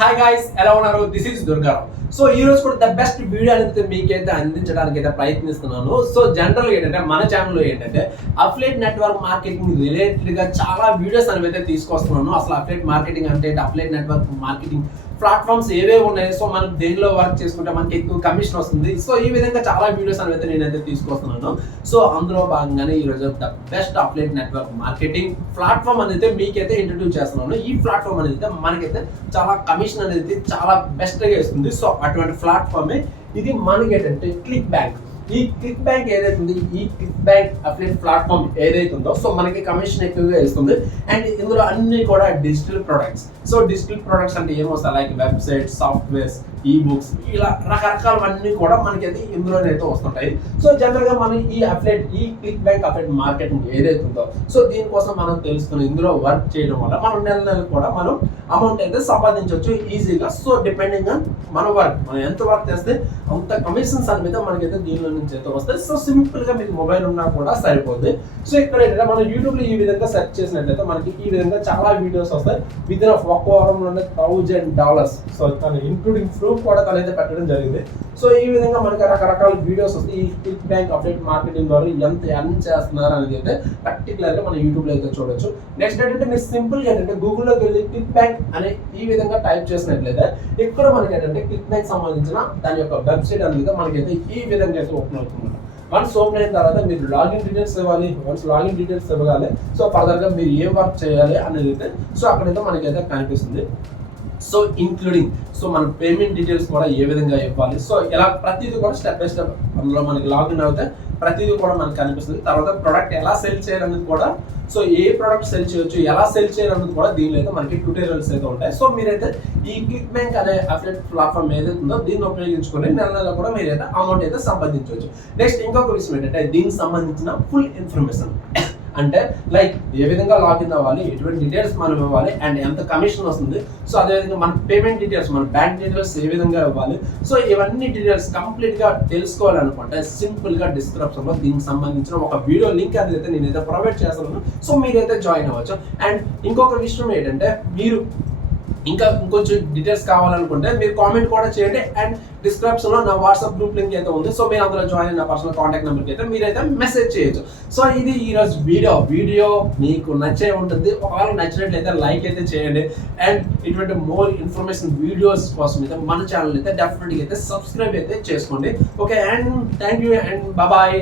Hi guys, ఎలా ఉన్నారు? This is Durgarao. So ఈ రోజు కూడా ద బెస్ట్ వీడియో అనేది మీకైతే అందించడానికి అయితే ప్రయత్నిస్తున్నాను. సో జనరల్ ఏంటంటే మన ఛానల్లో ఏంటంటే అఫిలియేట్ నెట్వర్క్ మార్కెటింగ్ రిలేటెడ్ గా చాలా వీడియోస్ అనేవి అయితే తీసుకొస్తున్నాను. అసలు అఫిలియేట్ మార్కెటింగ్ అంటే అఫిలియేట్ నెట్వర్క్ మార్కెటింగ్ ప్లాట్ఫామ్స్ ఏవే ఉన్నాయి, సో మనం దేనిలో వర్క్ చేసుకుంటే మనకి ఎక్కువ కమిషన్ వస్తుంది. సో ఈ విధంగా చాలా వీడియోస్ అనేది నేనైతే తీసుకొస్తున్నాను. సో అందులో భాగంగానే ఈ రోజు the best affiliate network marketing platform అనేది మీకైతే ఇంట్రడ్యూస్ చేస్తున్నాను. ఈ ప్లాట్ఫామ్ అనేది మనకైతే చాలా కమిషన్ అనేది చాలా బెస్ట్ గా ఇస్తుంది. సో అటువంటి ప్లాట్ఫామే ఇది. మనకి ఏంటంటే క్లిక్ బ్యాంక్. ఈ క్లిక్ బ్యాంక్ ఏదైతే ఉంది, ఈ క్లిక్ బ్యాంక్ అఫిలియేట్ ప్లాట్ఫామ్ ఏదైతే ఉందో సో మనకి కమిషన్ ఎక్కువగా ఇస్తుంది. అండ్ ఇందులో అన్ని కూడా digital products. So digital products అంటే ఏమొస్తాయి, లైక్ వెబ్సైట్, సాఫ్ట్వేర్స్, ఈ బుక్స్, ఇలా రకరకాలవన్నీ కూడా మనకైతే ఇందులోనైతే వస్తుంటాయి. సో జనరల్ గా మనం ఈ అఫిలియేట్, ఈ క్లిక్ బ్యాంక్ అఫిలియేట్ మార్కెటింగ్ ఏదైతే ఉందో సో దీనికోసం మనం తెలుసుకుని ఇందులో వర్క్ చేయడం వల్ల మనం నెల కూడా మనం అమౌంట్ అయితే సంపాదించవచ్చు ఈజీగా. సో డిపెండింగ్ ఆన్ మన వర్క్, మనం ఎంత వర్క్ చేస్తే అంత కమిషన్స్ అనేది మనకైతే దీనిలో నుంచి అయితే వస్తాయి. సో సింపుల్ గా మీకు మొబైల్ ఉన్నా కూడా సరిపోతుంది. సో ఇక్కడ ఏంటంటే మనం యూట్యూబ్ లో ఈ విధంగా సెర్చ్ చేసినట్లయితే మనకి ఈ విధంగా చాలా వీడియోస్ వస్తాయి. విత్ ఇన్ ఒక్క వారంలోనే $1000. సో తను ఇంక్లూడింగ్ ప్రూఫ్ కూడా తనైతే పెట్టడం జరిగింది. సో ఈ విధంగా మనకి రకరకాల వీడియోస్ వస్తాయి. ఈ క్లిక్ బ్యాంక్ అఫిలియేట్ మార్కెటింగ్ ద్వారా ఎంత ఎర్న్ చేస్తున్నారు అనేది అయితే పర్టికులర్ గా మన యూట్యూబ్ లో అయితే చూడొచ్చు. నెక్స్ట్ ఏంటంటే మీరు సింపుల్ గా ఏంటంటే గూగుల్లోకి వెళ్ళి క్లిక్ బ్యాంక్ అనే ఈ విధంగా టైప్ చేసినట్లయితే ఇక్కడ మనకి ఏంటంటే క్లిక్ బ్యాంక్ సంబంధించిన దాని యొక్క వెబ్సైట్ అనేది మనకైతే ఈ విధంగా అయితే ఓపెన్ అవుతుంది. వన్స్ ఓపెన్ అయిన తర్వాత మీరు లాగిన్ డీటెయిల్స్ ఇవ్వాలి. వన్స్ లాగిన్ డీటెయిల్స్ ఇవ్వగాలి సో ఫర్దర్ గా మీరు ఏం వర్క్ చేయాలి అనేది అయితే సో అక్కడైతే మనకైతే కనిపిస్తుంది. సో ఇంక్లూడింగ్ సో మన పేమెంట్ డీటెయిల్స్ కూడా ఏ విధంగా ఇవ్వాలి, సో ఇలా ప్రతిదీ కూడా స్టెప్ బై స్టెప్ అందులో మనకి లాగిన్ అవుతే ప్రతిదీ కూడా మనకి కనిపిస్తుంది. తర్వాత ప్రొడక్ట్ ఎలా సెల్ చేయాలనేది కూడా, సో ఏ ప్రొడక్ట్ సెల్ చేయొచ్చు, ఎలా సెల్ చేయాలనేది కూడా దీనిలో అయితే మనకి ట్యూటోరియల్స్ అయితే ఉంటాయి. సో మీరైతే ఈ క్లిక్ బ్యాంక్ అనే అఫిలియేట్ ప్లాట్ఫామ్ ఏదైతే ఉందో దీన్ని ఉపయోగించుకొని నెల కూడా మీరైతే అమౌంట్ అయితే సంపాదించవచ్చు. నెక్స్ట్ ఇంకొక విషయం ఏంటంటే దీనికి సంబంధించిన ఫుల్ ఇన్ఫర్మేషన్ అంటే లైక్ ఏ విధంగా లాగిన్ అవ్వాలి, ఎటువంటి డీటెయిల్స్ మనం ఇవ్వాలి అండ్ ఎంత కమిషన్ వస్తుంది, సో అదేవిధంగా మన పేమెంట్ డీటెయిల్స్, మన బ్యాంక్ డీటెయిల్స్ ఏ విధంగా ఇవ్వాలి, సో ఇవన్నీ డీటెయిల్స్ కంప్లీట్ గా తెలుసుకోవాలనుకుంటే సింపుల్ గా డిస్క్రిప్షన్ లో దీనికి సంబంధించిన ఒక వీడియో లింక్ అయితే నేనైతే ప్రొవైడ్ చేస్తాను. సో మీరైతే జాయిన్ అవ్వచ్చు. అండ్ ఇంకొక విషయం ఏంటంటే మీరు ఇంకా ఇంకొంచెం డీటెయిల్స్ కావాలనుకుంటే మీరు కామెంట్ కూడా చేయండి. అండ్ డిస్క్రిప్షన్ లో నా వాట్సాప్ గ్రూప్ లింక్ అయితే ఉంది. సో మీరు అందులో జాయిన్ అయిన పర్సనల్ కాంటాక్ట్ నెంబర్కి అయితే మీరైతే మెసేజ్ చేయొచ్చు. సో ఇది ఈ రోజు వీడియో మీకు నచ్చే ఉంటుంది. ఒకవేళ నచ్చినట్లయితే లైక్ అయితే చేయండి. అండ్ ఇటువంటి మోర్ ఇన్ఫర్మేషన్ వీడియోస్ కోసం అయితే మన ఛానల్ అయితే డెఫినెట్గా అయితే సబ్స్క్రైబ్ అయితే చేసుకోండి. Okay, and thank you and bye.